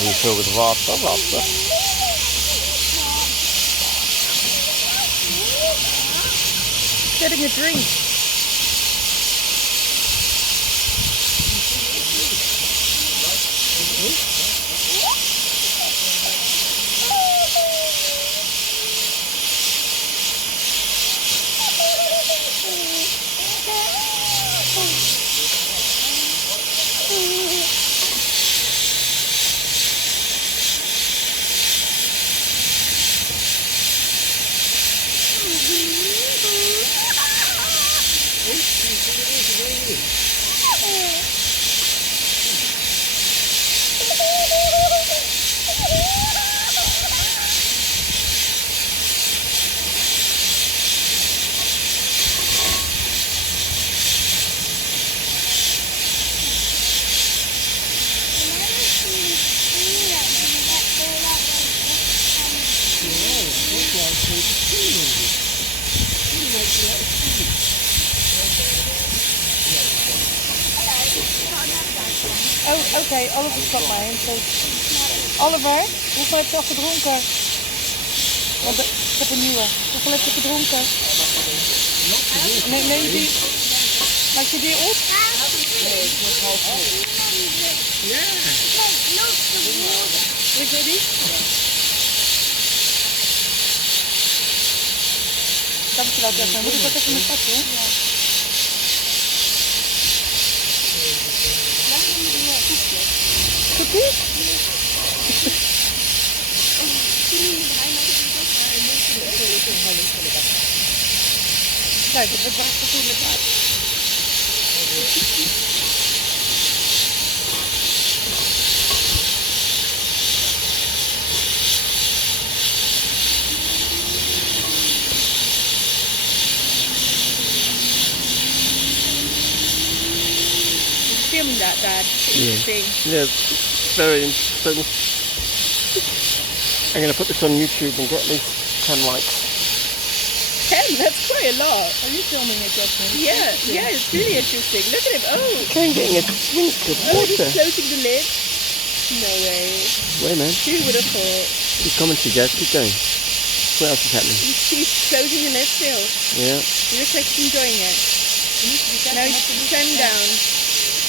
You fill with water. Getting a drink. Oh, oké, Oliver stapt mij in. Oliver, hoeveel heb je al gedronken? Want ik heb een nieuwe. Hoeveel heb je gedronken? Neem die. Maak je die op? Ja. Drink je die? Dankjewel, Jasmine. Moet ik dat even met vat doen? Koekie? Kijk, het wordt natuurlijk uit. Filming that, Dad. Interesting. Yeah, very interesting. I'm going to put this on YouTube and get at least 10 likes. 10? That's quite a lot. Are you filming it, Jasmine? Yeah, it's really interesting. Look at him. Oh, Train getting a drink of he's water. closing the lid. No way. Wait, man. Who would have thought? Keep commentary, Jazz. Keep going. What else is happening? He's closing the lid still. Yeah. He looks like he's enjoying it. Now he's climbing down.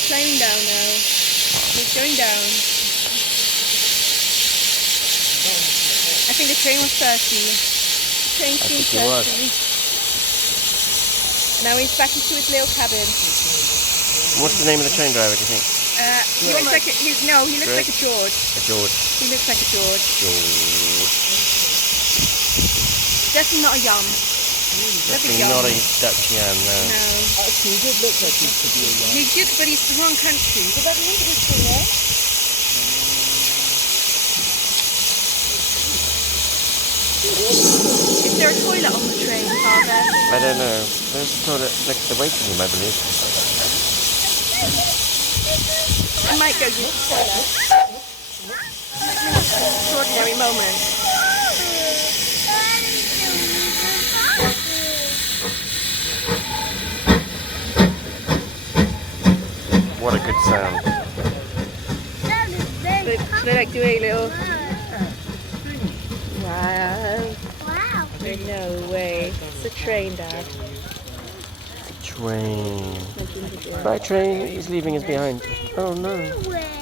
Climbing down now. He's going down. I think the train was thirsty. The train seemed think it was. thirsty. Now he's back into his little cabin. What's the name of the train driver, do you think? He looks like he looks like a George. A George. He looks like a George. George. Definitely not a Jan. Definitely not a Dutch Jan, no. No. Actually, he did look like he could be a young. He did, but he's the wrong country. Is that the interesting, yeah? Is there a toilet on the train, Father? I don't know. There's a toilet next to the waiting room, I believe. I might go use the toilet. Extraordinary moment. What a good sound. Should I like do a little... Wow. Wow. No way. It's a train, Dad. Train. Bye, train. He's leaving us behind. Oh, no. No way.